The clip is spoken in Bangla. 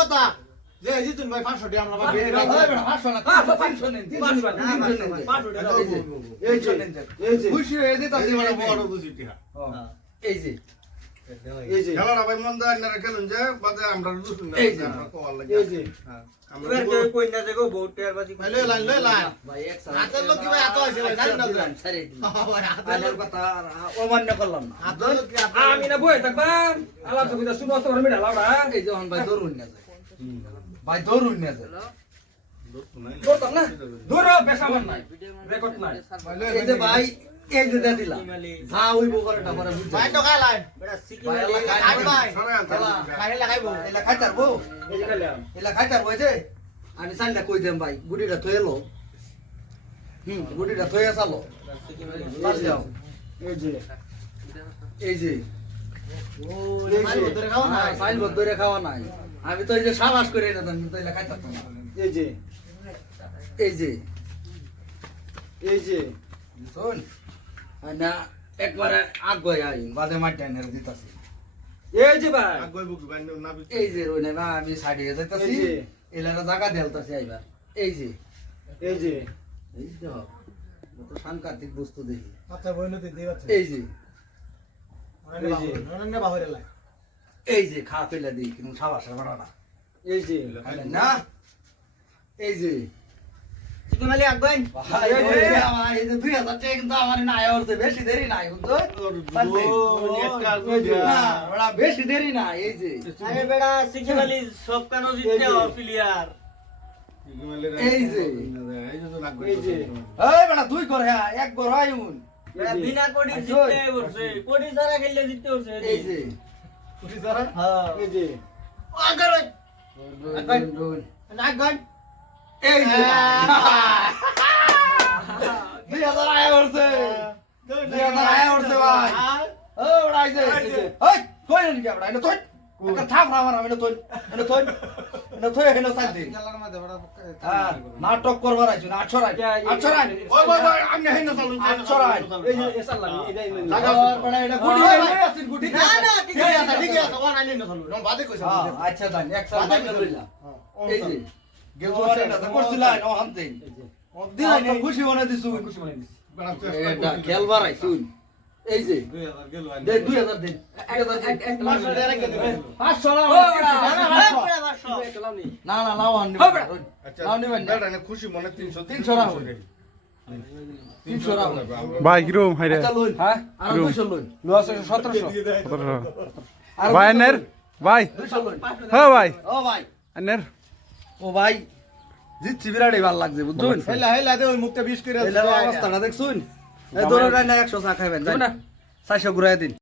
কথা যে এই জিতুন ভাই 500 টাকা আমরা এই পাবো না, পাঁচশো, তিনশো নেন, তিনশো পাঁচশো, নেন, তিনশো নেন, তিনশো নেন। 500 টাকা এই যে, এই যে খুশি হয়ে এই মানে বড় বুঝি টিহা হ্যাঁ। এই যে এই যে। খেলাটা ভাই মন দেয় না খেলুন যে বাদে আমরা দুশুন না এই যে। আমরা লাগে। এই যে। আমরা কই না দেখো বহুত টাকার বাজি লই লাইন লই লাইন। ভাই, এক সাল- হাতের লোক কি ভাই এত আছে ভাই, জানি না হাতের আইনের লোক কথা অমান্য করলাম না। হাতের লোক আমি না বই থাকবাম। আলাপ তো কইতা শুনো তো মিটা লাউডা। এই যখন ভাই দৌড়ুন না যায়। ভাই দৌড়ুন না যায়। করতাম না? দূর বেসামান নাই। রেকর্ড নাই। এই যে ভাই যা হইব ভাই তো খাই বেটা সিকি খাই ভাই। খাই লাগাইবো এলা এলা যে আমি চাইলে কই দেম ভাই? গুড়িটা থই এলো হুম গুড়িটা থই আসালো চাল যাও এই যে। এই যে। ভাই ধরে খাও না সাইল ধরে খাওয়া নাই। আমি তো এই যে সাবাস করে এটা তো এলা খাইতারতাম না। এই যে। এই যে। এই যে। শোন। না একবারে আগ গয় আই বাদে দিতাছি। এই যে ভাই। আগুয়াই বুক না এই যে রইনে না আমি সাইডে যাইতাছি এলাকা জায়গা দেলতাছি আইবার। এই যে। এই যে। এই যে তো সাংঘাতিক বস্তু দেখি। আচ্ছা এই যে। এই যে। যে খা পেলে দিই কিন্তু সাবাসের বাড়াটা এই যে। না। এই যে। সিকি মালি আগবাইন দুই হাজার টাকা কিন্তু আমার নাই বেশি দেরি নাই না, বেশি দেরি না এই যে। আরে বেটা সিকি সব কেন জিততে প্লেয়ার এই যে। এই যে তো আগুয়াই এই যে। বুক। এই বেটা দুই করে হ্যাঁ এক বড় বেটা বিনা কোডি আচ্ছা, জিততে বলছে কোডি ছাড়া খেললে জিততে বলছে এই যে। কোডি ছাড়া? হ্যাঁ। এই যে। Agar Dune, Dune. আগবাইন এই যে দুই হাজার আয়া উঠছে দুই হাজার আয়া উঠছে ভাই ও এই যে এই কই না কি আমরা এটা তুই একটা থাপ রামার আমি এটা তুই এটা তুই এটা তুই এখানে সাথ দিন হ্যাঁ, নাটক করবার আইছো আটশো রাই আটশো রাই ওই ভাই ভাই আমি হেন চালুন আচ্ছা, রাই। এই যে এসাল লাগি এটা লাগা। বড়া এটা গুটি ওই, হয়ে গুটি না না ঠিক আছে ঠিক আছে ওয়ান আইনি না চলু বাদে কইছ হ্যাঁ আচ্ছা দান এক সাল বাইরে লইলা এই যে খুশি মনে দিছু খুশি মনে দিছি। খেলবার আইছুন এই যে দুই হাজার দিন এক হাজার দিন। পাঁচশো টাকা রেখে দিবেন পাঁচশো না, না, না, না, না, না, পাঁচশো। খেলাম নি না না লাও আন হবে। না। আচ্ছা লাও নিবেন না। বেটা। না খুশি মনে 300 তিনশো রাখুন। তিনশো ভাই কিরম আচ্ছা হ্যাঁ? ভাই এনের ভাই। হ্যাঁ ভাই। এনের ও ভাই জিতছি বিরাট ভালো লাগছে বুঝছেন? হেলা হেলা দে ওই মুখটা বিষ করে অবস্থাটা দেখছুন? এই দৌড়ে না একশো চা খাইবেন না। চারশো ঘুরাই দিন।